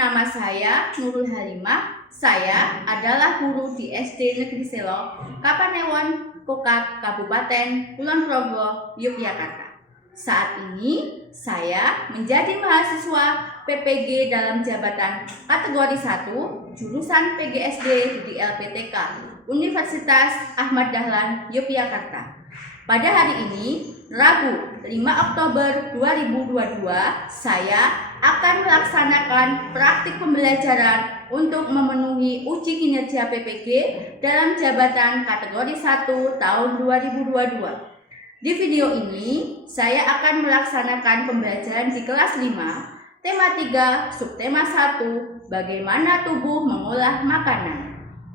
nama saya Nurul Halimah. Saya adalah guru di SD Negeri Selo, Kapanewon, Kokak, Kabupaten Kulon Progo, Yogyakarta. Saat ini saya menjadi mahasiswa PPG dalam jabatan kategori 1 jurusan PGSD di LPTK Universitas Ahmad Dahlan, Yogyakarta. Pada hari ini, Rabu 5 Oktober 2022, saya akan melaksanakan praktik pembelajaran untuk memenuhi uji kinerja PPG dalam jabatan kategori 1 tahun 2022. Di video ini, saya akan melaksanakan pembelajaran di kelas 5, tema 3, subtema 1, bagaimana tubuh mengolah makanan.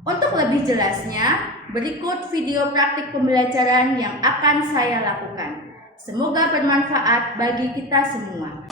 Untuk lebih jelasnya, berikut video praktik pembelajaran yang akan saya lakukan. Semoga bermanfaat bagi kita semua.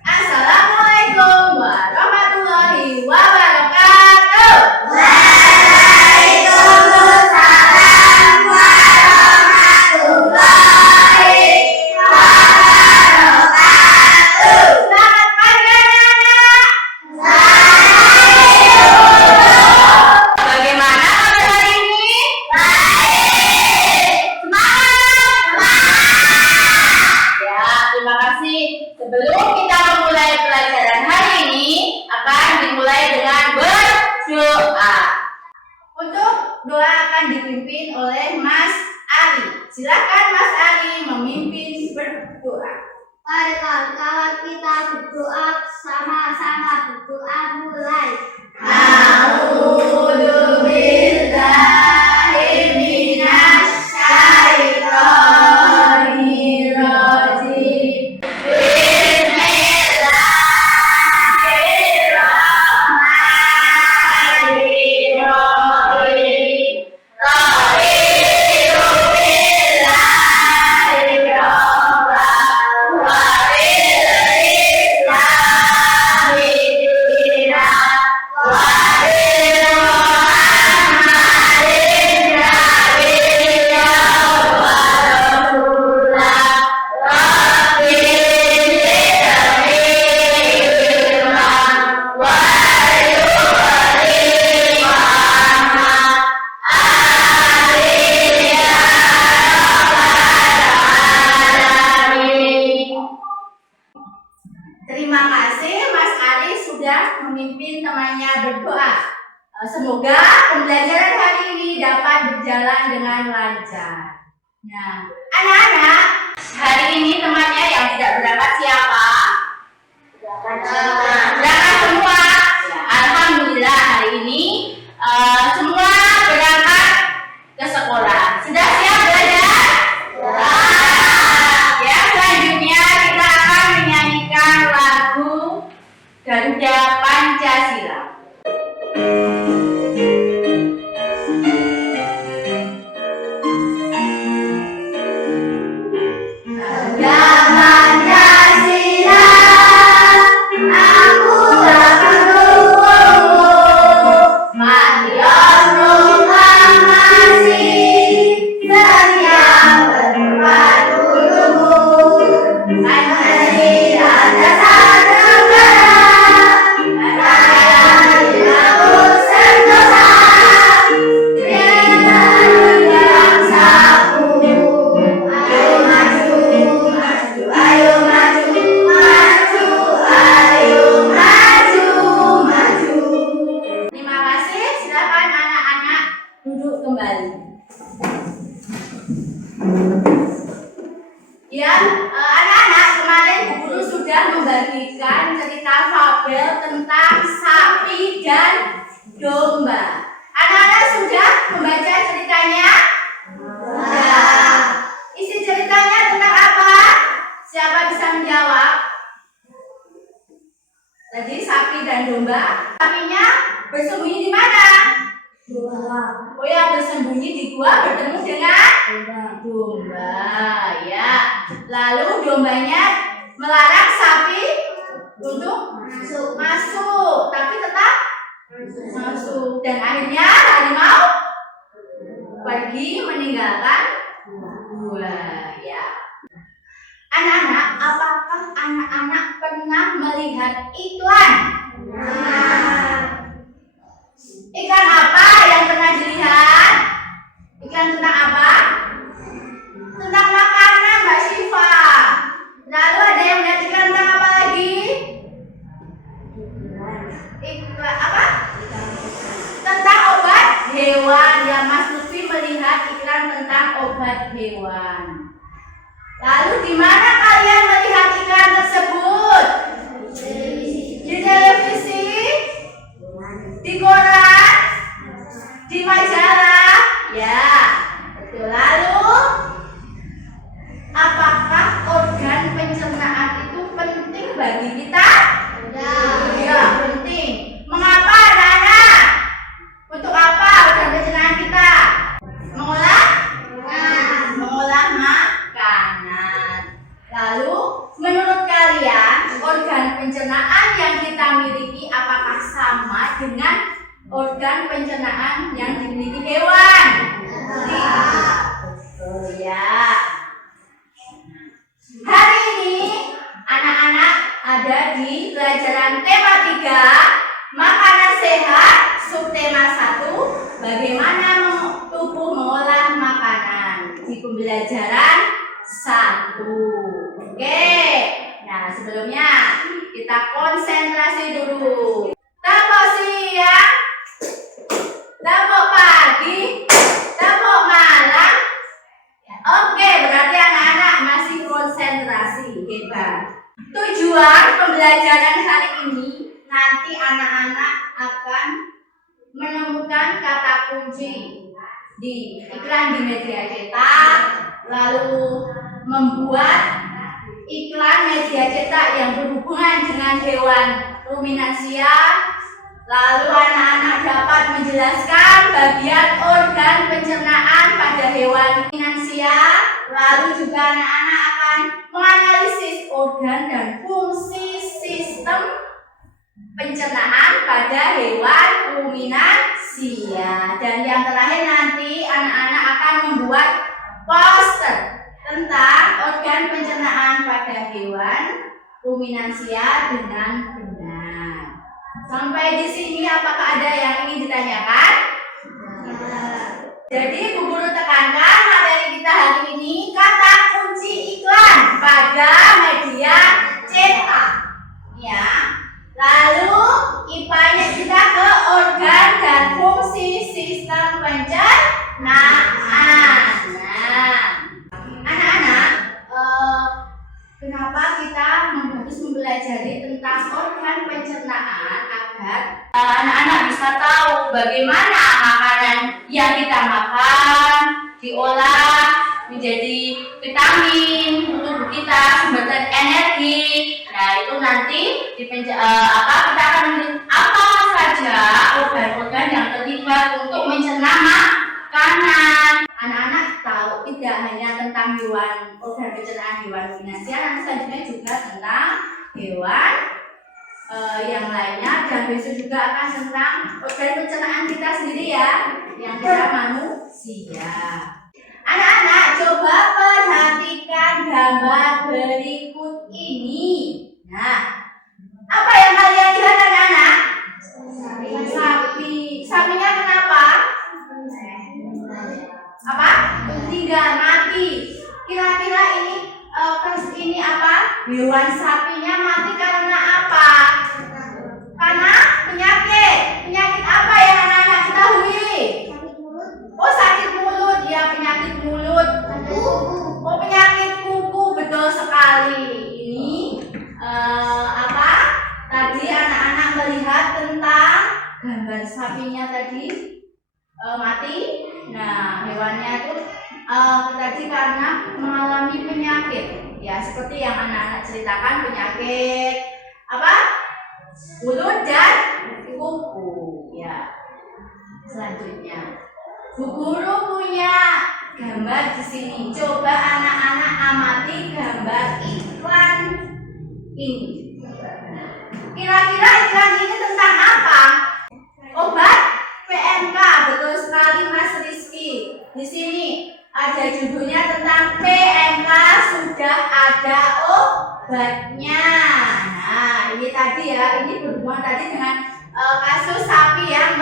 Assalamualaikum warahmatullahi wabarakatuh. Waalaikumsalam warahmatullahi wabarakatuh. Selamat pagi anak-anak. Bagaimana kabar hari ini? Baik. Semangat. Ya, terima kasih. Sebelum kita memulai pelajaran hari ini, akan dimulai dengan berdoa. Untuk doa akan dipimpin oleh Mas Ali. Silakan Mas Ali memimpin berdoa. Baiklah, kalau kita berdoa sama-sama berdoa mulai. A'udzubillahi minasyaitonirrajim. Terima kasih Mas Ali sudah memimpin temannya berdoa. Semoga pembelajaran hari ini dapat berjalan dengan lancar. Nah, anak-anak, hari ini temannya yang tidak berangkat siapa? Berangkat semua. Ya, alhamdulillah hari ini semua berangkat ke sekolah. Sudah siap belajar? Ya, selanjutnya kita akan menyanyikan lagu Garuda Pancasila. Garuda Pancasila, aku tak mendukungmu. Matianmu masih setia berpadu luhur. Pancasila dasar negara, negara di laut sentosa. Negara bangsaku, ayo maju, maju, ayo maju, maju, ayo maju, maju. Terima kasih, silakan anak-anak duduk kembali. Ya, anak-anak, kemarin Bu Guru sudah membagikan cerita fabel tentang sapi dan domba. Anak-anak sudah membaca ceritanya? Sudah. Isi ceritanya tentang apa? Siapa bisa menjawab? Tadi sapi dan domba. Sapinya bersembunyi di mana? Oh, yang bersembunyi di gua bertemu dengan domba, ya. Lalu dombanya melarang sapi untuk masuk, tapi tetap masuk. Dan akhirnya harimau pergi meninggalkan gua, ya. Anak-anak, apakah anak-anak pernah melihat iklan? Iklan apa yang pernah dilihat? Iklan tentang apa? Tentang makanan, Mbak Syifa. Lalu ada yang lihat iklan tentang apa lagi? Iklan apa? Tentang obat hewan. Ya, Mas Lutfi melihat iklan tentang obat hewan. Lalu di mana kalian melihat iklan tersebut? Di televisi? Di koran? Di majalah? Ya, betul. Lalu apakah organ pencernaan itu penting bagi kita? Ya, penting. Mengapa, anak-anak? Untuk apa organ pencernaan kita? Mengolah makanan. Lalu, menurut kalian, organ pencernaan yang kita miliki apakah sama dengan organ pencernaan yang dimiliki hewan? Tidak. Betul, ya. Hari ini anak-anak ada di pelajaran tema 3 makanan sehat, subtema 1 bagaimana tubuh mengolah makanan di pembelajaran 1. Oke. Nah, sebelumnya kita konsentrasi dulu. Tepuk siang, tepuk pagi, tepuk malam. Oke, berarti anak-anak masih konsentrasi. Hebat. Tujuan pembelajaran hari ini nanti anak-anak akan menemukan kata kunci di iklan di media cetak, lalu membuat iklan media cetak yang berhubungan dengan hewan ruminansia. Lalu anak-anak dapat menjelaskan bagian organ pencernaan pada hewan ruminansia. Lalu juga anak-anak akan menganalisis organ dan fungsi sistem pencernaan pada hewan ruminansia. Dan yang terakhir nanti anak-anak akan membuat poster tentang organ pencernaan pada hewan ruminansia dengan benar. Sampai di sini apakah ada yang ingin ditanyakan? Jadi Bu Guru tekankan materi kita hari ini kata kunci iklan pada media cetak. Ya. Lalu IPA-nya kita ke organ dan fungsi sistem pencernaan. Nah, anak-anak, kenapa kita harus mempelajari tentang organ pencernaan agar anak-anak bisa tahu bagaimana makanan yang kita makan diolah menjadi vitamin untuk tubuh kita, sumber energi. Nah, itu nanti kita akan melihat apa saja organ-organ yang terlibat untuk mencerna makanan. Anak-anak tahu tidak hanya tentang hewan organ pencernaan hewan ruminansia, nanti selanjutnya juga tentang hewan yang lainnya, dan besok juga akan tentang organ pencernaan kita sendiri ya, yang kita manusia. Anak-anak coba perhatikan gambar berikut ini. Nah, apa yang kalian lihat anak-anak? Sapi. Sapinya kenapa? Apa? Tinggal mati. Kira-kira ini apa? Hewan sapinya mati karena apa? Karena penyakit. Penyakit apa yang anak-anak ketahui? Oh, sakit mulut. Ya, penyakit mulut. Oh, penyakit kuku. Betul sekali. Ini apa? Tadi anak-anak melihat tentang gambar sapinya tadi mati. Nah, hewannya itu tadi karena mengalami penyakit. Ya, seperti yang anak-anak ceritakan, penyakit apa? Mulut dan kuku. Ya. Selanjutnya, Bu Guru punya gambar di sini. Coba anak-anak amati gambar iklan ini. Kira-kira iklan ini tentang apa? Obat PMK, betul sekali Mas Rizky. Di sini ada judulnya tentang PMK sudah ada obatnya. Nah, ini tadi ya, ini berhubungan tadi dengan kasus sapi yang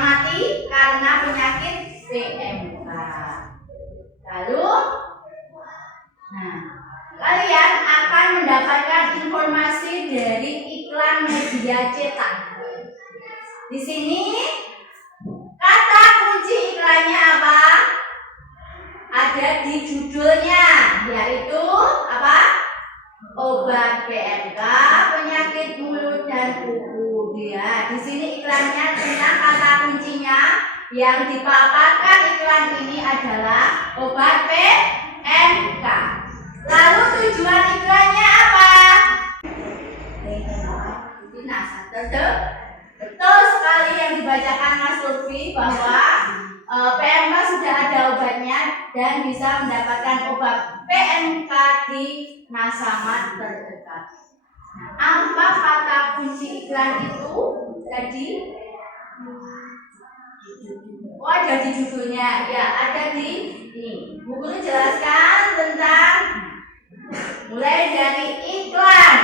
mati karena penyakit PMK. Lalu, nah, kalian akan mendapatkan informasi dari iklan media cetak. Di sini kata kunci iklannya apa? Ada di judulnya, yaitu apa? Obat PMK, penyakit mulut dan kuku. Ya, di sini iklannya tentang kata kuncinya yang dipaparkan iklan ini adalah obat PMK. Lalu tujuan iklannya apa? Betul sekali yang dibacakan Mas Lutfi bahwa PMK sudah ada obatnya dan bisa mendapatkan obat PMK di Nasamat terdekat. Nah, apa kata kunci iklan itu tadi? Oh, ada di judulnya. Ya, ada di ini. Bu Guru jelaskan tentang mulai dari iklan.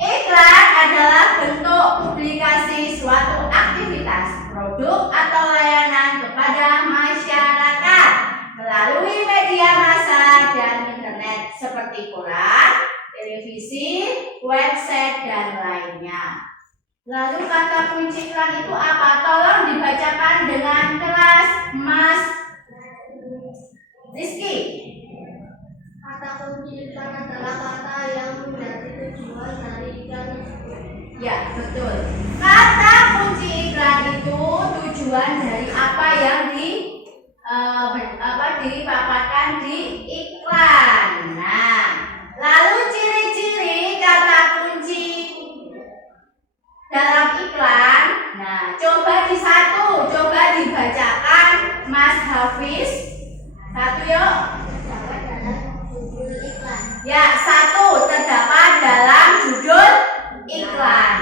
Iklan adalah bentuk publikasi suatu aktivitas, produk atau layanan kepada masyarakat melalui media massa dan internet seperti koran, televisi, website, dan lainnya. Lalu kata kunci iklan itu apa? Tolong dibacakan dengan keras, Mas Rizky. Kata kunci iklan adalah kata yang menjadi tujuan dari iklan tersebut. Ya, betul. Kata kunci iklan itu tujuan dari apa yang dipaparkan di iklan. Nah, lalu ciri-ciri kata kunci dalam iklan. Nah, coba dibacakan Mas Hafiz. Satu yuk. Terdapat dalam judul iklan. Ya, satu terdapat dalam judul iklan.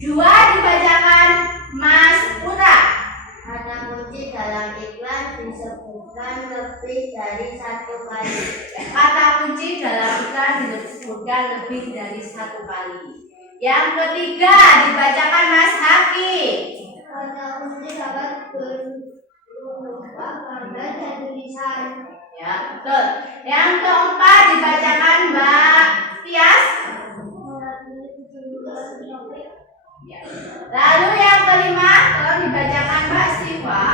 Dua dibacakan Mas Putra. Kata kunci dalam iklan disebutkan lebih dari satu kali. Kata kunci dalam iklan disebutkan lebih dari satu kali. Yang ketiga dibacakan Mas Haki. Kata kunci dapat berupa gambar dan tulisan. Ya, betul. Yang keempat dibacakan Mbak Tias. Ya. Lalu yang kelima tolong dibacakan Mbak Siva.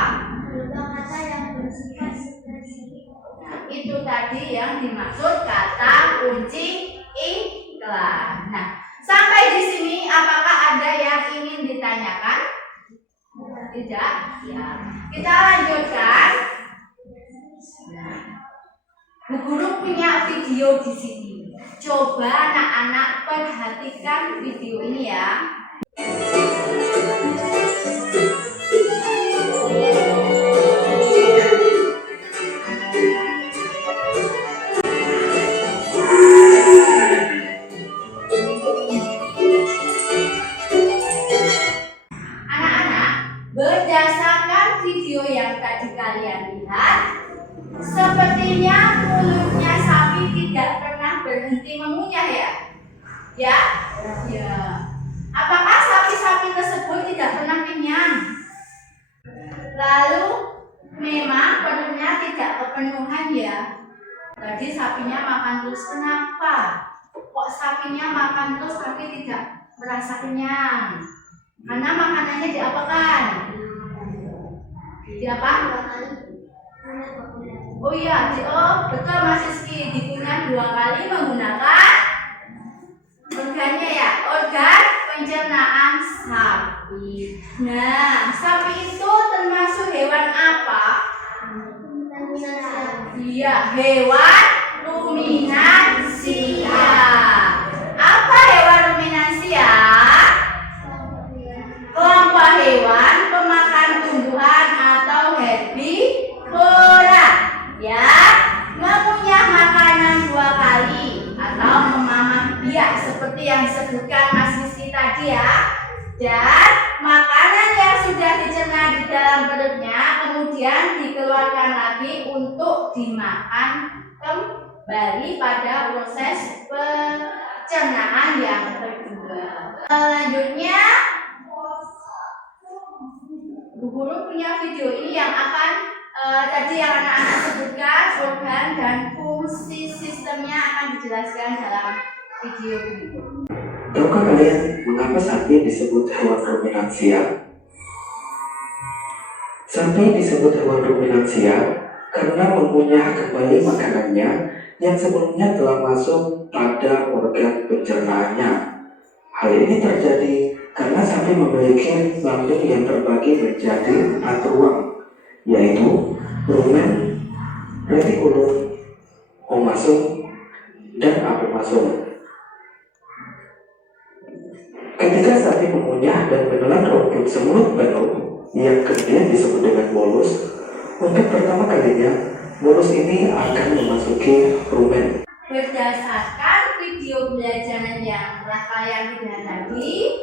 Berupa kata yang bersifat spesifik. Nah, itu tadi yang dimaksud kata kunci iklan. Nah, sampai di sini apakah ada yang ingin ditanyakan? Tidak? Ya. Kita lanjutkan. Nah, Bu Guru punya video di sini. Coba anak-anak perhatikan video ini ya. Anak-anak, berdasarkan video yang tadi kalian lihat, sepertinya mulutnya sapi tidak pernah berhenti mengunyah ya? Ya? Ya. Apakah sapi-sapi tersebut tidak pernah kenyang? Lalu memang perutnya tidak kepenuhan ya? Tadi sapinya makan terus, kenapa? Kok sapinya makan terus tapi tidak merasa kenyang? Karena makanannya diapakan? Di apa? Oh iya, betul Mas Rizky, dikunyah 2 kali menggunakan organnya ya, organ pencernaan sapi. Nah, sapi itu termasuk hewan apa? Iya, hewan ruminansia. Apa hewan ruminansia? Kelompok hewan seperti yang disebutkan Mas Rizky tadi ya. Dan makanan yang sudah dicerna di dalam perutnya kemudian dikeluarkan lagi untuk dimakan kembali pada proses pencernaan yang kedua. Selanjutnya Bu Guru punya video ini yang akan tadi yang anak-anak sebutkan organ dan fungsi sistemnya akan dijelaskan dalam video berikut. Tahukah kalian mengapa sapi disebut hewan ruminansia? Sapi disebut hewan ruminansia karena mengunyah kembali makanannya yang sebelumnya telah masuk pada organ pencernaannya. Hal ini terjadi karena sapi memiliki lambung yang terbagi menjadi 4 ruang, yaitu rumen, retikulum, omasum, dan apomasum. Ketika sapi mengunyah dan menelan rumput semut penuh yang kemudian disebut dengan bolus, untuk pertama kalinya bolus ini akan memasuki rumen. Berdasarkan video belajaran yang telah kalian lihat tadi,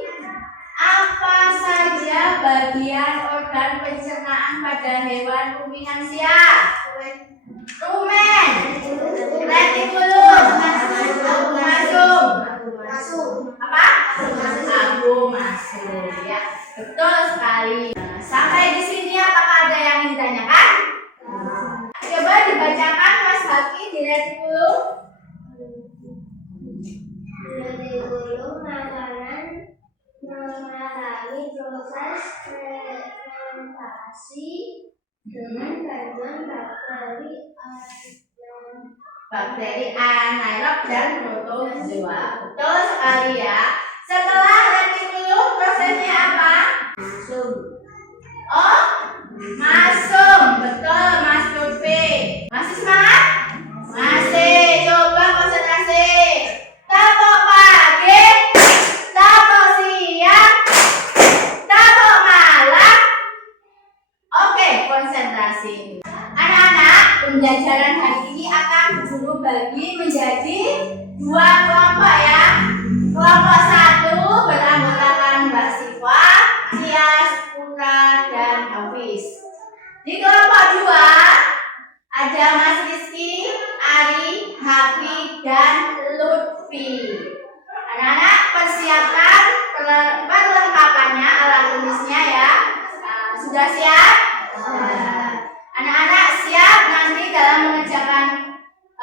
apa saja bagian organ pencernaan pada hewan ruminansia? Rumen, retikulum, apomasum, apa? Apomasum, ya. Betul sekali. Nah, sampai di sini apakah ada yang ingin ditanyakan? Coba dibacakan Mas Haki di retikulum. Retikulum makanan mengalami proses fermentasi dengan bantuan Bakteri anaerob dan protozoa. Betul sekali ya. Setelah retikulum prosesnya apa? masuk. Oh, masum. Betul, Mas Lutfi. Masih semangat? Masih. Coba konsentrasi. Tepuk pagi, tepuk siang, tepuk malam. Oke, konsentrasi. Anak-anak, pembelajaran hari ini akan Guru bagi menjadi 2 kelompok ya. Kelompok 1 beranggotakan Mbak Siva, Tias, Putra, dan Hafiz. Di kelompok 2 ada Mas Rizky, Ari, Hafi, dan Lutfi. Anak-anak persiapkan perlengkapannya, alat tulisnya ya. Sudah siap? Anak-anak siap nanti dalam mengerjakan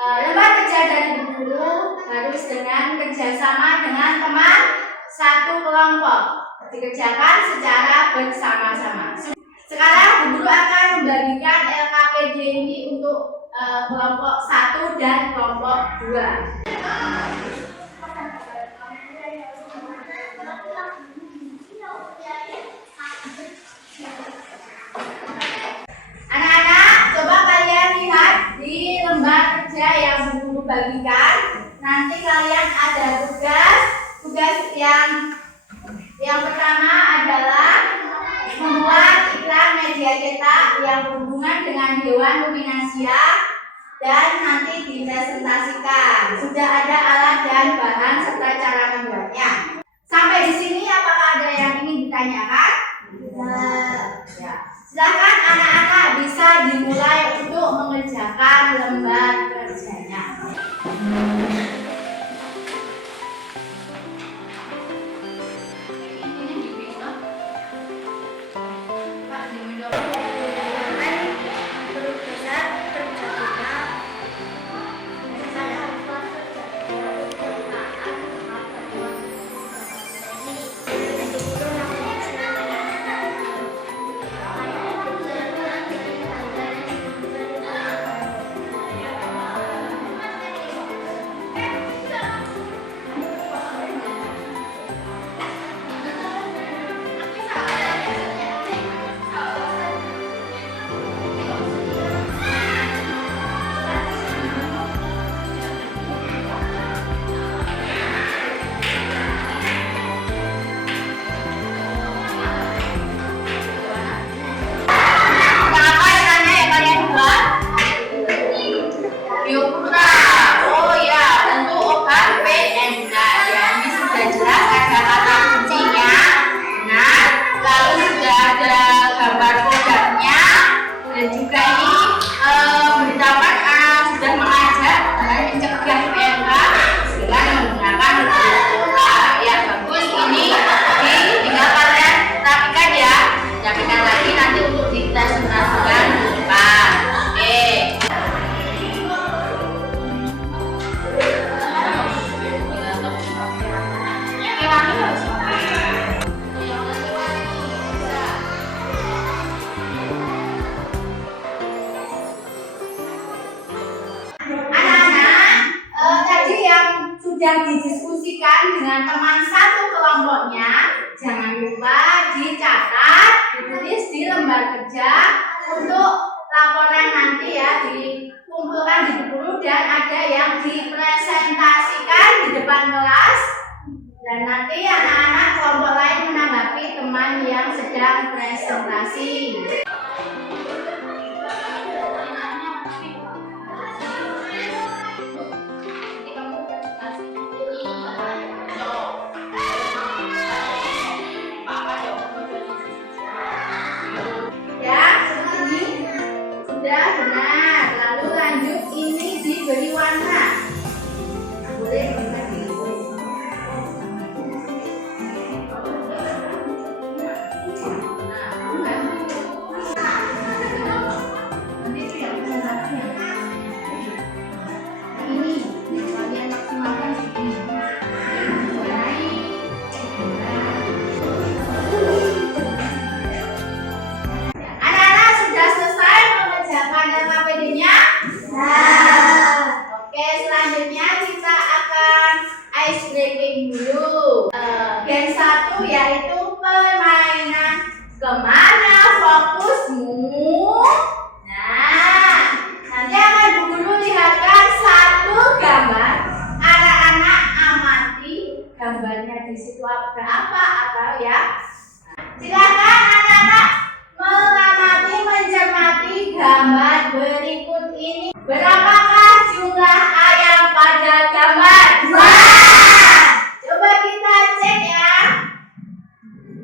lembar kerja dari guru harus dengan kerjasama dengan teman satu kelompok, dikerjakan secara bersama-sama. Sekarang guru akan membagikan LKPD ini untuk kelompok 1 dan kelompok 2. Anak-anak, coba kalian lihat di lembar kerja yang guru bagikan. Nanti kalian ada tugas yang pertama adalah membuat iklan media cetak yang berhubungan dengan hewan ruminansia dan nanti dipresentasikan. Sudah ada alat dan bahan serta cara membuatnya. Sampai di sini apakah ada yang ingin ditanyakan? Ya. Silakan anak-anak bisa dimulai untuk mengerjakan lembar kerjanya. sudah didiskusikan dengan teman satu kelompoknya, jangan lupa dicatat, ditulis di lembar kerja untuk laporan nanti ya, dikumpulkan di buku dan ada yang dipresentasikan di depan kelas. Dan nanti anak-anak kelompok lain menanggapi teman yang sedang presentasi. Ya, ini sudah benar. Lalu lanjut, ini diberi warna. Boleh berbagi. Anak-anak sudah selesai mengerjakan LKPD-nya? Oke, selanjutnya kita akan ice breaking dulu. Game 1 yaitu permainan kemana fokusmu. Nah, nanti akan Bu Guru lihatkan satu gambar. Anak-anak amati gambarnya di situ ada apa atau ya. Silakan anak-anak mengamati, mencermati gambar berikut ini. Berapakah jumlah ayam pada gambar? 2. Coba kita cek ya.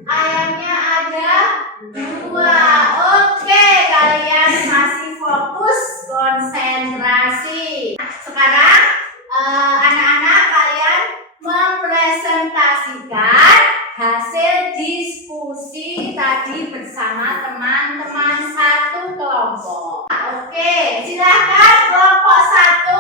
Ayamnya ada 2. Oke, kalian masih fokus, konsentrasi. Sekarang anak-anak kalian mempresentasikan hasil diskusi tadi bersama teman-teman satu kelompok. Oke, silakan kelompok 1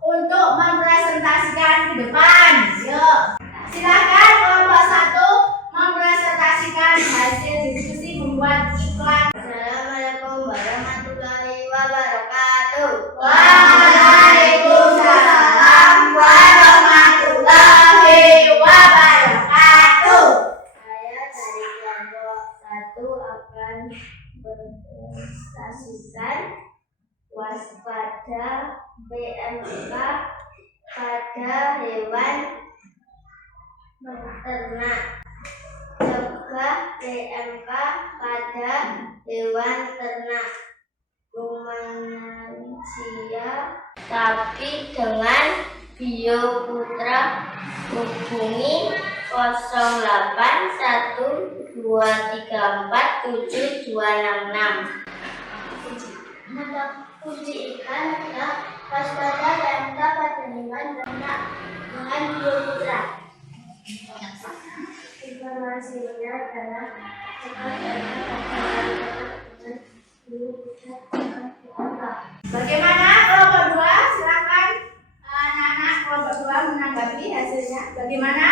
untuk mempresentasikan ke depan. Yuk, silakan kelompok 1 mempresentasikan hasil diskusi membuat iklan. Assalamualaikum warahmatullahi wabarakatuh. Waalaikumsalam warahmatullahi wabarakatuh. Saya dari kelompok 1 akan mempresentasikan waspada PMK pada hewan ternak. Cegah PMK pada hewan ternak rumasia, tapi dengan Bioputra hubungi 0812347266. Mata kunci ikan adalah waspada PMK pada hewan ternak dengan Bioputra. Informasinya adalah Bagaimana kelompok 2? Silakan anak-anak kelompok 2 menanggapi hasilnya. Bagaimana?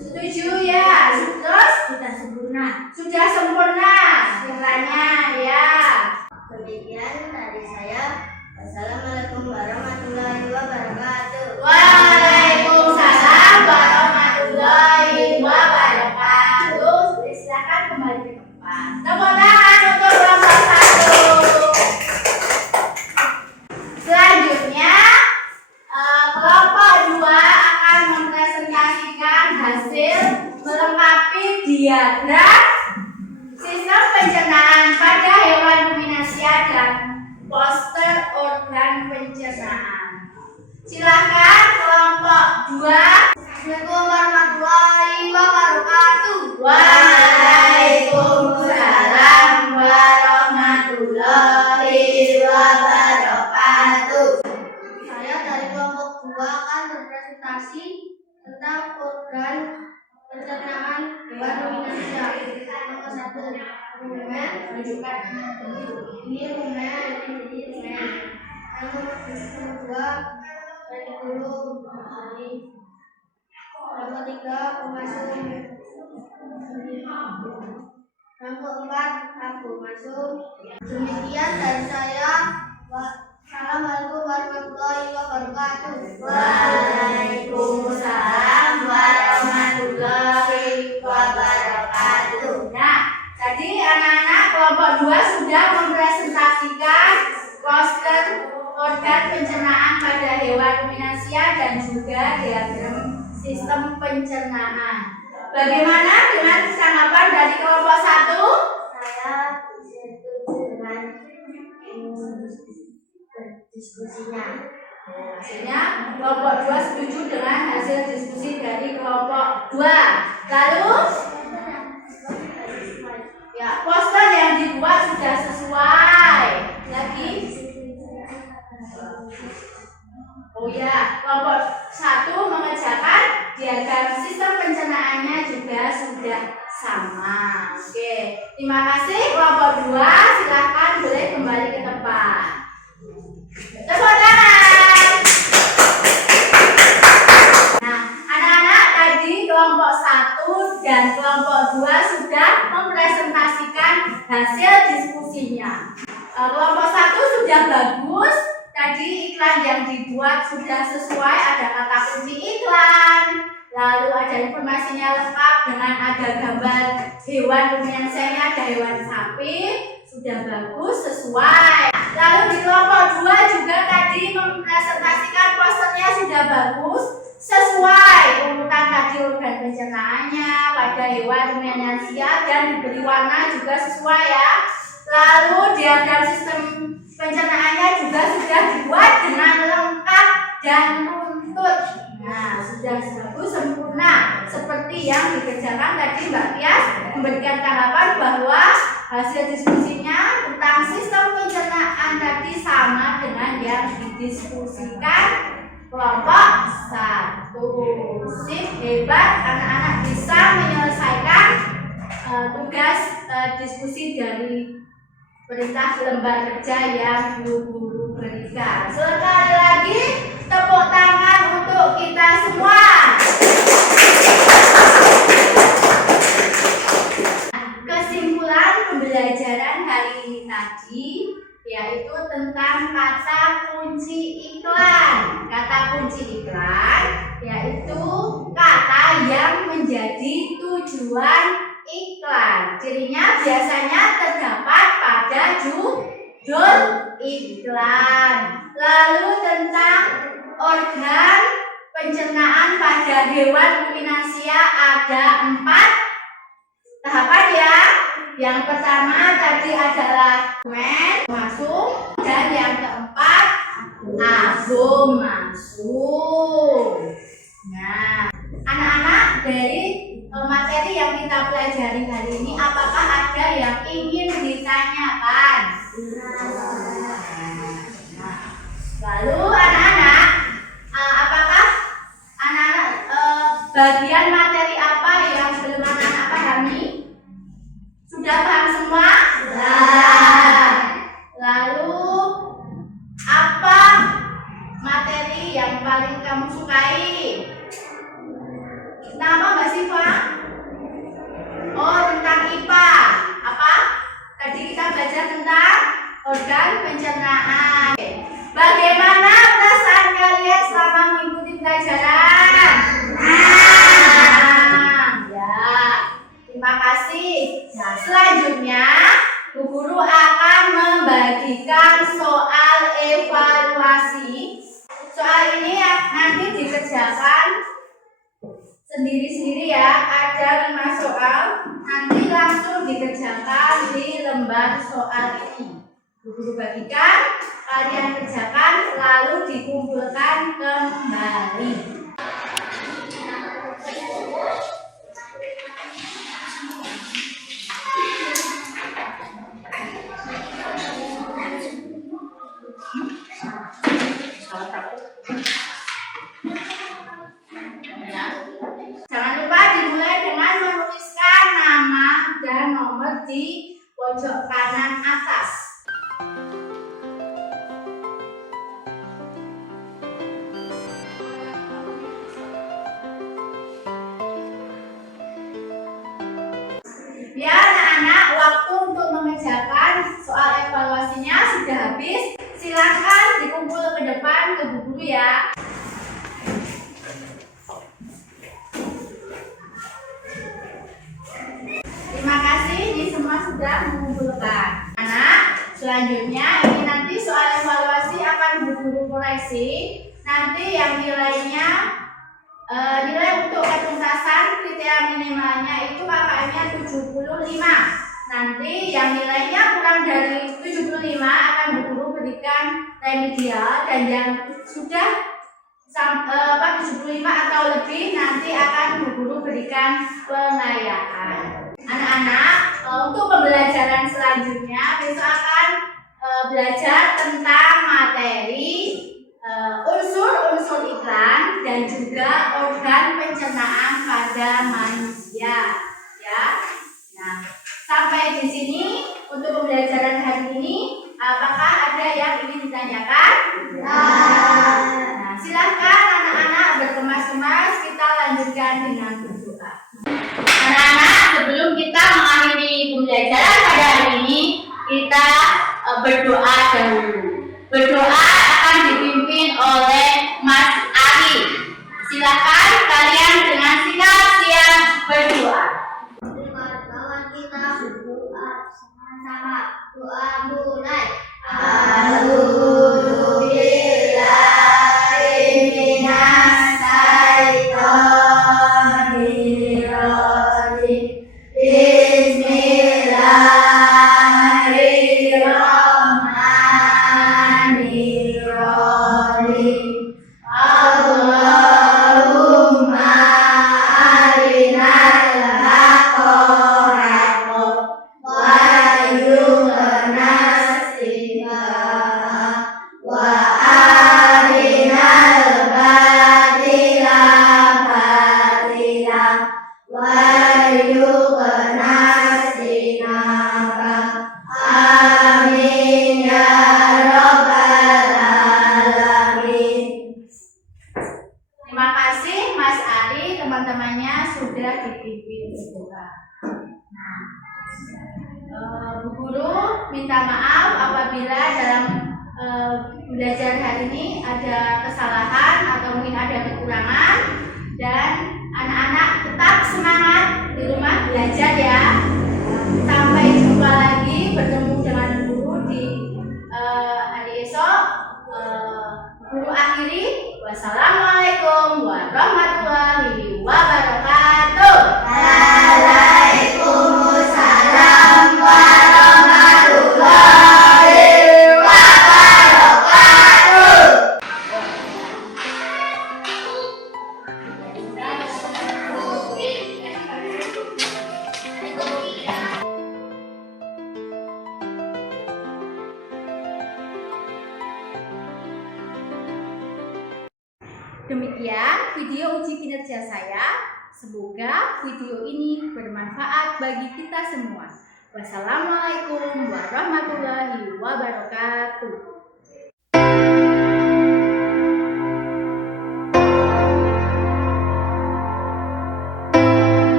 Setuju ya. Terus? Sudah sempurna. Kiranya ya. Demikian dari saya. Wassalamualaikum warahmatullahi wabarakatuh. Waalaikumsalam warahmatullahi wabarakatuh. Silakan kembali ke tempat. Tepuk tangan untuk kelompok 1. Selanjutnya kelompok 2 akan mempresentasikan hasil melengkapi diagram sistem pencernaan pada hewan ruminasia dan poster organ pencernaan. Silakan kelompok 2. Assalamualaikum warahmatullahi wabarakatuh. Waalaikumsalam warahmatullahi wabarakatuh. Saya dari kelompok 2 akan berpresentasi tentang organ pencernaan hewan ruminasia. Nomor 1, rumen. Ini rumen, ini rumen. Nomor 2, retikulum. Nomor 3, omasum. Nomor 4, abomasum. Demikian dari saya. Assalamualaikum warahmatullahi wabarakatuh. Waalaikumsalam ruminansia dan juga diagram sistem pencernaan. Bagaimana dengan tanggapan dari kelompok 1? Saya setuju dengan diskusinya. Hasilnya kelompok 2 setuju dengan hasil diskusi dari kelompok 2. Lalu ya, poster yang dibuat sudah sesuai. Lagi? Oh ya, kelompok 1 mengerjakan diagram sistem pencernaannya juga sudah sama. Oke, terima kasih kelompok 2. Silakan boleh kembali ke tempat. Tepuk tangan. Nah, anak-anak tadi kelompok 1 dan kelompok 2 sudah mempresentasikan hasil diskusinya. Kelompok 1 sudah bagus. Tadi iklan yang dibuat sudah sesuai, ada kata kunci iklan, lalu ada informasinya lengkap dengan ada gambar hewan ruminansianya, ada hewan sapi, sudah bagus, sesuai. Lalu di kelompok 2 juga tadi mempresentasikan posternya sudah bagus, sesuai urutan tadi organ pencernaannya pada hewan ruminansia dan diberi warna juga sesuai ya. Lalu diagram sistem pencernaannya juga sudah dibuat dengan lengkap dan runtut. Nah, sudah bagus, sempurna seperti yang dikerjakan tadi Mbak Tias memberikan tanggapan bahwa hasil diskusinya tentang sistem pencernaan tadi sama dengan yang didiskusikan kelompok 1. Sip, hebat, anak-anak bisa menyelesaikan tugas diskusi dari perintah lembar kerja yang guru-guru berikan. Sekali lagi tepuk tangan untuk kita semua. Kesimpulan pembelajaran hari ini tadi yaitu tentang kata kunci iklan. Kata kunci iklan yaitu kata yang menjadi tujuan iklan. Cirinya biasanya terdapat pada judul iklan. Lalu tentang organ pencernaan pada hewan ruminansia ada 4 tahapan ya. Yang pertama tadi adalah rumen masuk dan yang keempat agum masuk. Nah, anak-anak dari materi yang kita pelajari hari ini, apakah ada yang ingin ditanyakan? Nah, lalu anak-anak, apakah anak-anak bagian materi apa yang belum anak-anak pahami? Sudah paham semua? Sudah. Lalu apa materi yang paling kamu sukai? Nama Mbak Siva? Oh, tentang IPA. Apa? Tadi kita belajar tentang organ pencernaan. Bagaimana perasaan kalian selama mengikuti pelajaran? Ya. Terima kasih. Nah, selanjutnya Bu Guru akan membagikan soal evaluasi. Soal ini nanti dikerjakan sendiri-sendiri ya, ada 5 soal, nanti langsung dikerjakan di lembar soal ini. Guru bagikan, kalian kerjakan, lalu dikumpulkan kembali. Jangan lupa dimulai dengan menuliskan nama dan nomor di pojok kanan atas. Ya anak-anak, waktu untuk mengerjakan soal evaluasinya sudah habis. Silakan dikumpul ke depan ke Bu Guru ya. Terima kasih, ini semua sudah mengumpulkan. Anak, selanjutnya ini nanti soal evaluasi akan Bu Guru koreksi. Nanti nanti yang nilainya nilai untuk ketuntasan kriteria minimalnya itu KKM-nya 75. Nanti yang nilainya kurang dari 75 akan Bu Guru berikan remedial, dan yang sudah 75 atau lebih nanti akan Bu Guru berikan pengayaan. Anak-anak, untuk pembelajaran selanjutnya besok akan belajar tentang materi unsur-unsur iklan dan juga organ pencernaan pada manusia, ya. Nah, sampai di sini untuk pembelajaran hari ini. Apakah ada yang ingin ditanyakan? Nah, silakan anak-anak berkemas-kemas, kita lanjutkan dengan berdoa. Anak-anak, sebelum kita mengakhiri pembelajaran pada hari ini, kita berdoa dahulu. Berdoa akan dipimpin oleh Mas Ari. Silakan kalian dengan siap-siap berdoa. Kawan kita berdoa sama-sama. Doa mulai. Terima kasih Mas Ari, teman-temannya sudah dipimpin berdoa. Bu Guru minta maaf apabila dalam belajar hari ini ada kesalahan atau mungkin ada kekurangan, dan anak-anak tetap semangat di rumah belajar ya. Sampai jumpa lagi, bertemu dengan guru di hari esok. Guru akhiri, wassalamualaikum warahmatullahi wabarakatuh. Waalaikumsalam warahmatullahi wabarakatuh. Demikian video uji kinerja saya. Semoga video ini bermanfaat bagi kita semua. Wassalamualaikum warahmatullahi wabarakatuh.